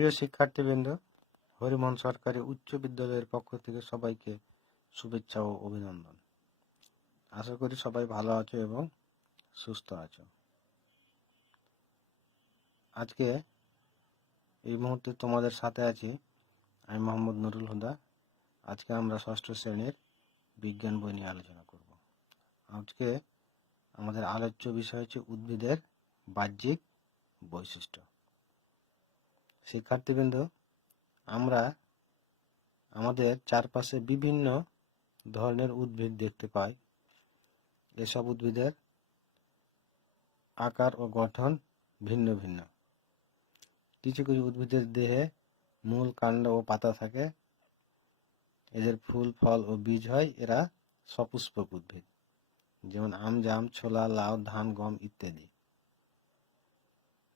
প্রিয় শিক্ষার্থীবৃন্দ, হরিমোহন সরকারি উচ্চ বিদ্যালয়ের পক্ষ থেকে সবাইকে শুভেচ্ছা ও অভিনন্দন। আশা করি সবাই ভালো আছো এবং সুস্থ আছো। আজকে এই মুহূর্তে তোমাদের সাথে আছি আমি মোহাম্মদ নুরুল হুদা। আজকে আমরা ষষ্ঠ শ্রেণীর বিজ্ঞান বই নিয়ে আলোচনা করব। আজকে আমাদের আলোচ্য বিষয় হচ্ছে উদ্ভিদের বাহ্যিক বৈশিষ্ট্য। শিক্ষার্থীবৃন্দ, আমরা আমাদের চারপাশে বিভিন্ন ধরনের উদ্ভিদ দেখতে পাই। এসব উদ্ভিদের আকার ও গঠন ভিন্ন ভিন্ন। কিছু কিছু উদ্ভিদের দেহে মূল, কাণ্ড ও পাতা থাকে। এদের ফুল, ফল ও বীজ হয়। এরা সপুষ্পক উদ্ভিদ, যেমন আম, জাম, ছোলা, লাউ, ধান, গম ইত্যাদি।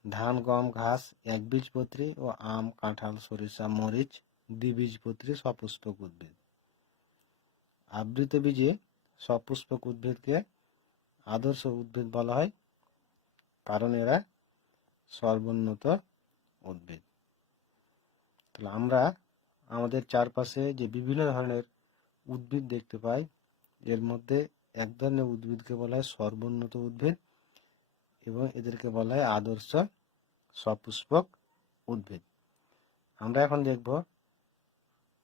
ধান, গম, ঘাস একবীজপত্রী ও আম, কাঁঠাল, সরিষা, মরিচ দ্বিবীজপত্রী সপুষ্পক উদ্ভিদ। আবৃতবীজী সপুষ্পক উদ্ভিদকে আদর্শ উদ্ভিদ বলা হয়, কারণ এরা সর্বোন্নত উদ্ভিদ। তাহলে আমরা আমাদের চারপাশে যে বিভিন্ন ধরনের উদ্ভিদ দেখতে পাই, এর মধ্যে এক ধরনের উদ্ভিদকে বলা হয় সর্বোন্নত উদ্ভিদ এবং এদেরকে বলা হয় আদর্শ সপুষ্পক উদ্ভিদ। আমরা এখন দেখব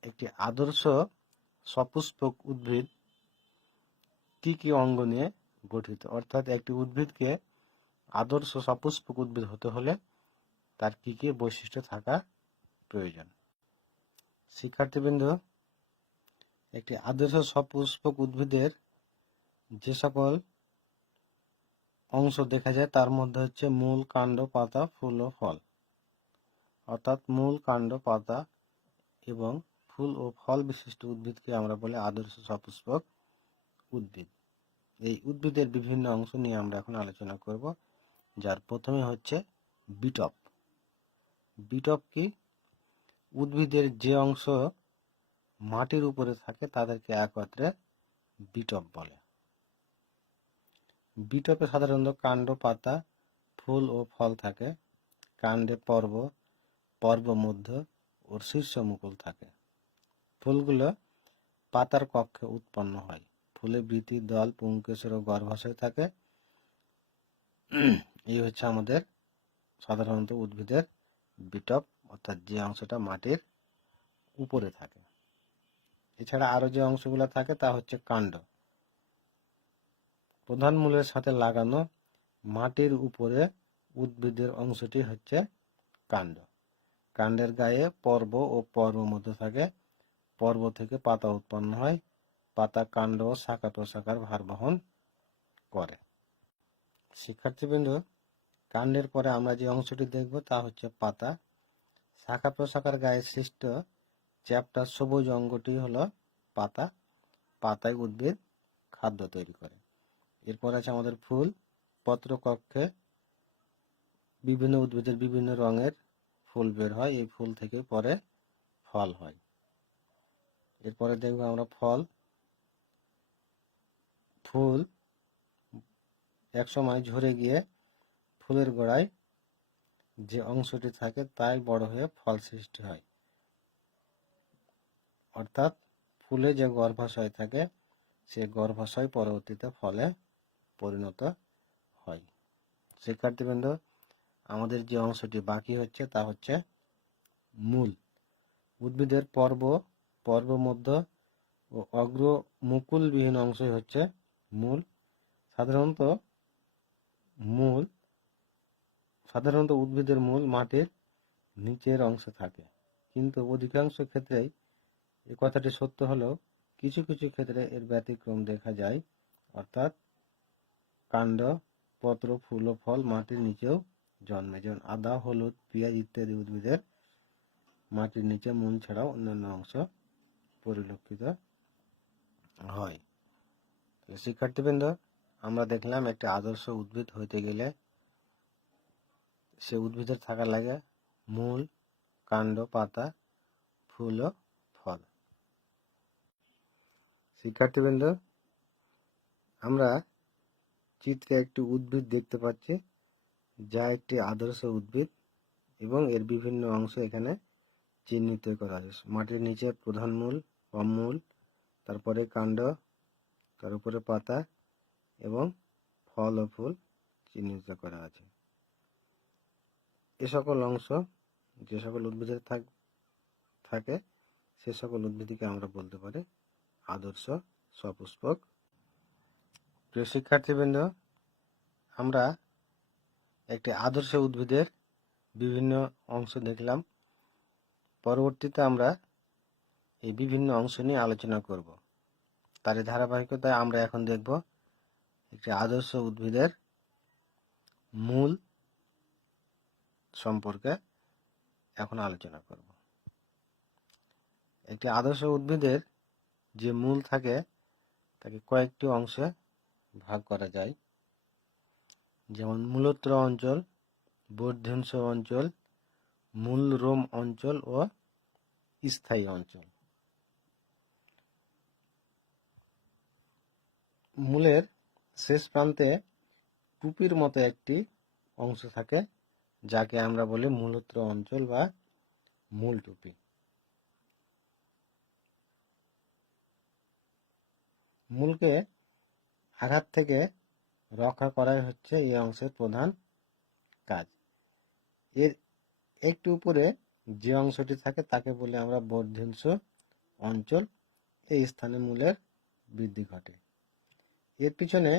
একটি আদর্শ সপুষ্পক উদ্ভিদ কি কি অঙ্গ নিয়ে গঠিত, অর্থাৎ একটি উদ্ভিদকে আদর্শ সপুষ্পক উদ্ভিদ হতে হলে তার কি কি বৈশিষ্ট্য থাকা প্রয়োজন। শিক্ষার্থীবৃন্দ, একটি আদর্শ সপুষ্পক উদ্ভিদের যে সকল অংশ দেখা যায় তার মধ্যে হচ্ছে মূল, কাণ্ড, পাতা, ফুল ও ফল। অর্থাৎ মূল, কাণ্ড, পাতা এবং ফুল ও ফল বিশিষ্ট উদ্ভিদকে আমরা বলি আদর্শ সপুষ্পক উদ্ভিদ। এই উদ্ভিদের বিভিন্ন অংশ নিয়ে আমরা এখন আলোচনা করব, যার প্রথমে হচ্ছে বিটপ। বিটপ কি? উদ্ভিদের যে অংশ মাটির উপরে থাকে তাদেরকে একত্রে বিটপ বলে। বিটপে সাধারণত কাণ্ড, পাতা, ফুল ও ফল থাকে। কাণ্ডে পর্ব, পর্বমধ্য ও শীর্ষ মুকুল থাকে। ফুলগুলো পাতার কক্ষে উৎপন্ন হয়। ফুলে বৃতি, দল, পুংকেশর ও গর্ভাশয় থাকে। এই হচ্ছে আমাদের সাধারণত উদ্ভিদের বিটপ, অর্থাৎ যে অংশটা মাটির উপরে থাকে। এছাড়া আরো যে অংশগুলো থাকে তা হচ্ছে কাণ্ড। প্রধান মূলের সাথে লাগানো মাটির উপরে উদ্ভিদের অংশটি হচ্ছে কাণ্ড। কাণ্ডের গায়ে পর্ব ও পর্বমধ্য থাকে। পর্ব থেকে পাতা উৎপন্ন হয়। পাতা কাণ্ড ও শাখা প্রশাখার ভার বহন করে। শিক্ষার্থীবৃন্দ, কাণ্ডের পরে আমরা যে অংশটি দেখব তা হচ্ছে পাতা। শাখা প্রশাখার গায়ে সৃষ্ট চ্যাপ্টা সবুজ অঙ্গটি হলো পাতা। পাতায় উদ্ভিদ খাদ্য তৈরি করে। এরপর আছে আমাদের ফুল। পত্রকক্ষে বিভিন্ন উদ্ভিদের বিভিন্ন রঙের ফুল বের হয়। এই ফুল থেকে পরে ফল হয়। এরপরে দেখবো আমরা ফল। ফুল একসময় ঝরে গিয়ে ফুলের গোড়ায় যে অংশটি থাকে তাই বড় হয়ে ফল সৃষ্টি হয়। অর্থাৎ ফুলে যে গর্ভাশয় থাকে সে গর্ভাশয় পরবর্তীতে ফলে পরিণত হয়। শিক্ষার্থীবৃন্দ, আমাদের যে অংশটি বাকি হচ্ছে তা হচ্ছে মূল। উদ্ভিদের পর্ব, পর্বমধ্য ও অগ্র মুকুলবিহীন অংশই হচ্ছে মূল। সাধারণত উদ্ভিদের মূল মাটির নিচের অংশে থাকে, কিন্তু অধিকাংশ ক্ষেত্রেই এ কথাটি সত্য হলেও কিছু কিছু ক্ষেত্রে এর ব্যতিক্রম দেখা যায়। অর্থাৎ কাণ্ড, পত্র, ফুল ও ফল মাটির নিচেও জন্মে। যেমন আদা, হলুদ, পেঁয়াজ ইত্যাদি উদ্ভিদের মাটির নিচে মূল ছাড়াও অন্যান্য অংশ পরিলক্ষিত হয়। শিক্ষার্থীবৃন্দ, আমরা দেখলাম একটি আদর্শ উদ্ভিদ হইতে গেলে সে উদ্ভিদের থাকা লাগে মূল, কাণ্ড, পাতা, ফুল ও ফল। শিক্ষার্থীবৃন্দ, আমরা চিত্রে একটি উদ্ভিদ দেখতে পাচ্ছি যা একটি আদর্শ উদ্ভিদ। এবং এর বিভিন্ন অংশ এখানে চিহ্নিত করা আছে। মাটির নিচে প্রধান মূল, কমমূল, তারপরে কাণ্ড, তার উপরে পাতা এবং ফল ও ফুল চিহ্নিত করা আছে। এ সকল অংশ যে সকল উদ্ভিদের থাকে সে সকল উদ্ভিদকে আমরা বলতে পারি আদর্শ সপুষ্পক। প্রিয় শিক্ষার্থীবৃন্দ, আমরা একটি আদর্শ উদ্ভিদের বিভিন্ন অংশ দেখলাম। পরবর্তীতে আমরা এই বিভিন্ন অংশ নিয়ে আলোচনা করব। তার ধারাবাহিকতায় আমরা এখন দেখব একটি আদর্শ উদ্ভিদের মূল সম্পর্কে এখন আলোচনা করব। একটি আদর্শ উদ্ভিদের যে মূল থাকে তাকে কয়েকটি অংশে ভাগ করা যায়, যেমন মূলত্র অঞ্চল, বর্ধিংশ অঞ্চল, মূলরোম অঞ্চল ও স্থায়ী অঞ্চল। মূলের শেষ প্রান্তে টুপির মতো একটি অংশ থাকে যাকে আমরা বলি মূলত্র অঞ্চল বা মূল টুপি। মূলকে আঘাত থেকে রক্ষা করাই হচ্ছে এই অংশের প্রধান কাজ। এর একটু উপরে যে অংশটি থাকে তাকে বলি আমরা বর্ধিংশ অঞ্চল। এই স্থানে মূলের বৃদ্ধি ঘটে। এর পিছনে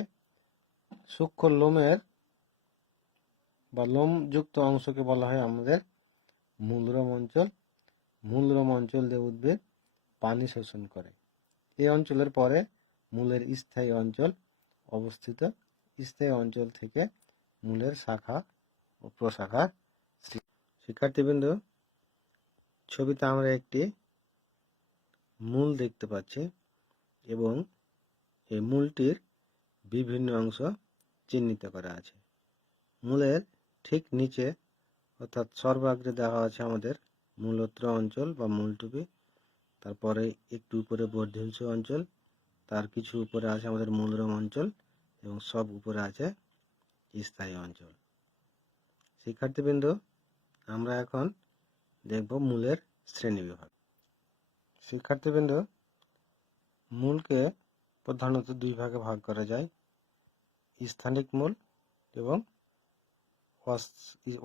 সূক্ষ্ম লোমের বা লোমযুক্ত অংশকে বলা হয় আমাদের মূলরোম অঞ্চল। মূলরোম অঞ্চল দিয়ে উদ্ভিদ পানি শোষণ করে। এই অঞ্চলের পরে মূলের স্থায়ী অঞ্চল অবস্থিত। স্থায়ী অঞ্চল থেকে মূলের শাখা ও প্রশাখা। শিক্ষার্থীবৃন্দ, ছবিতে আমরা একটি মূল দেখতে পাচ্ছি এবং এই মূলটির বিভিন্ন অংশ চিহ্নিত করা আছে। মূলের ঠিক নিচে অর্থাৎ সর্বাগ্রে দেওয়া আছে আমাদের মূলত্র অঞ্চল বা মূলটুপি, তারপরে একটু উপরে বর্ধিংশ অঞ্চল, তার কিছু উপরে আছে আমাদের মূলরোম অঞ্চল এবং সব উপরে আছে স্থায়ী অঞ্চল। শিক্ষার্থীবৃন্দ, আমরা এখন দেখব মূলের শ্রেণীবিভাগ। শিক্ষার্থীবৃন্দ, মূলকে প্রধানত দুই ভাগে ভাগ করা যায়, স্থানিক মূল এবং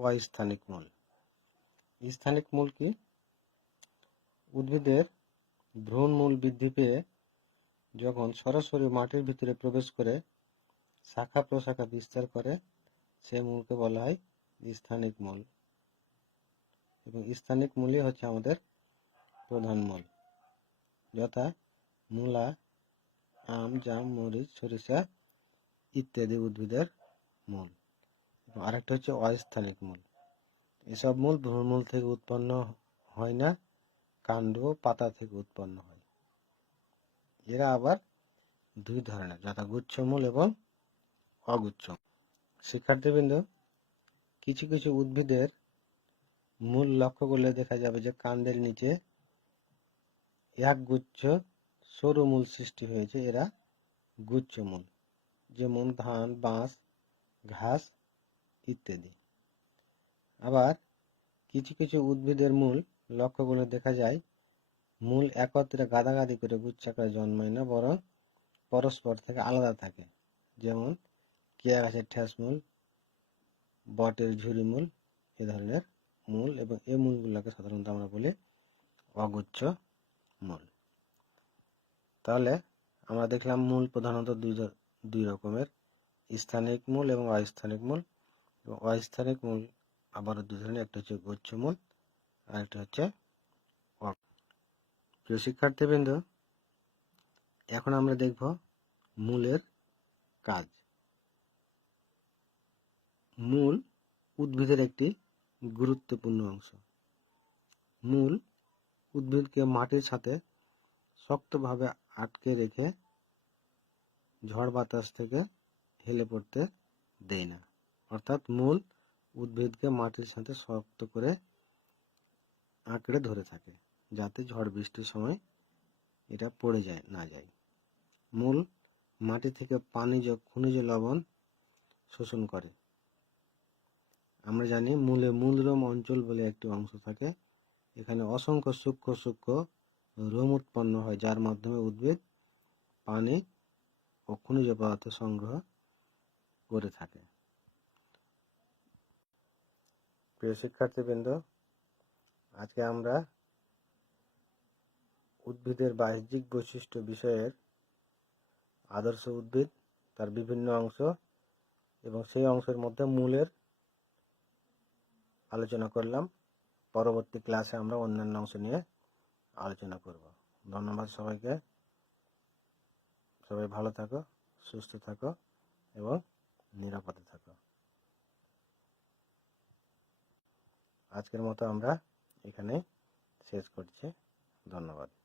অস্থানিক মূল। স্থানিক মূল কি? উদ্ভিদের ভ্রূণমূল বৃদ্ধি পেয়ে যখন সরাসরি মাটির ভিতরে প্রবেশ করে শাখা প্রশাখা বিস্তার করে সে মূলকে বলা হয় স্থানিক মূল। এবং স্থানিক মূলই হচ্ছে আমাদের প্রধান মূল, যথা মূলা, আম, জাম, মরিচ, সরিষা ইত্যাদি উদ্ভিদের মূল। এবং আরেকটা হচ্ছে অস্থানিক মূল। এসব মূল ভ্রূণমূল থেকে উৎপন্ন হয় না, কাণ্ড ও পাতা থেকে উৎপন্ন হয়। এরা আবার দুই ধরনের, যথা গুচ্ছমূল এবং অগুচ্ছ। শিক্ষার্থীবৃন্দ, কিছু কিছু উদ্ভিদের মূল লক্ষ্য করলে দেখা যাবে যে কাণ্ডের নিচে একগুচ্ছ সরু মূল সৃষ্টি হয়েছে, এরা গুচ্ছমূল, যেমন ধান, বাঁশ, ঘাস ইত্যাদি। আবার কিছু কিছু উদ্ভিদের মূল লক্ষ্য করলে দেখা যায় মূল একত্রে গাদাগাদি করে গুচ্ছাকারে জন্মায় না, বরং পরস্পর থেকে আলাদা থাকে, যেমন কেয়া গাছের ঠ্যাসমূল, বটের ঝুরি মূল, এ ধরনের মূল। এবং এই মূলগুলোকে সাধারণত আমরা বলি অগুচ্ছ মূল। তাহলে আমরা দেখলাম মূল প্রধানত দুই রকমের, স্থানিক মূল এবং অস্থানিক মূল। এবং অস্থানিক মূল আবারও দুই ধরনের, একটা হচ্ছে গুচ্ছ মূল আর একটা হচ্ছে। প্রিয় শিক্ষার্থীবৃন্দ, এখন আমরা দেখব মূলের কাজ। মূল উদ্ভিদের একটি গুরুত্বপূর্ণ অংশ। মূল উদ্ভিদকে মাটির সাথে শক্তভাবে আটকে রেখে ঝড় বাতাস থেকে হেলে পড়তে দেয় না। অর্থাৎ মূল উদ্ভিদকে মাটির সাথে শক্ত করে আঁকড়ে ধরে থাকে, যাতে ঝড় বৃষ্টির সময় এটা পড়ে না যায়। মূল মাটি থেকে খনিজ লবণ শোষণ করে আমরা জানি মূলে মূলরোম অঞ্চল বলে একটি অংশ থাকে। এখানে অসংখ্য সূক্ষ্ম সূক্ষ্ম রোম উৎপন্ন হয়, যার মাধ্যমে উদ্ভিদ পানি ও খনিজ পদার্থ সংগ্রহ করে থাকে। প্রিয় শিক্ষার্থীবৃন্দ, আজকে আমরা উদ্ভিদের বাহ্যিক বৈশিষ্ট্য বিষয়ের আদর্শ উদ্ভিদ, তার বিভিন্ন অংশ এবং সেই অংশের মধ্যে মূলের আলোচনা করলাম। পরবর্তী ক্লাসে আমরা অন্যান্য অংশ নিয়ে আলোচনা করব। ধন্যবাদ সবাইকে। সবাই ভালো থাকো, সুস্থ থাকো এবং নিরাপদে থাকো। আজকের মতো আমরা এখানে শেষ করছি। ধন্যবাদ।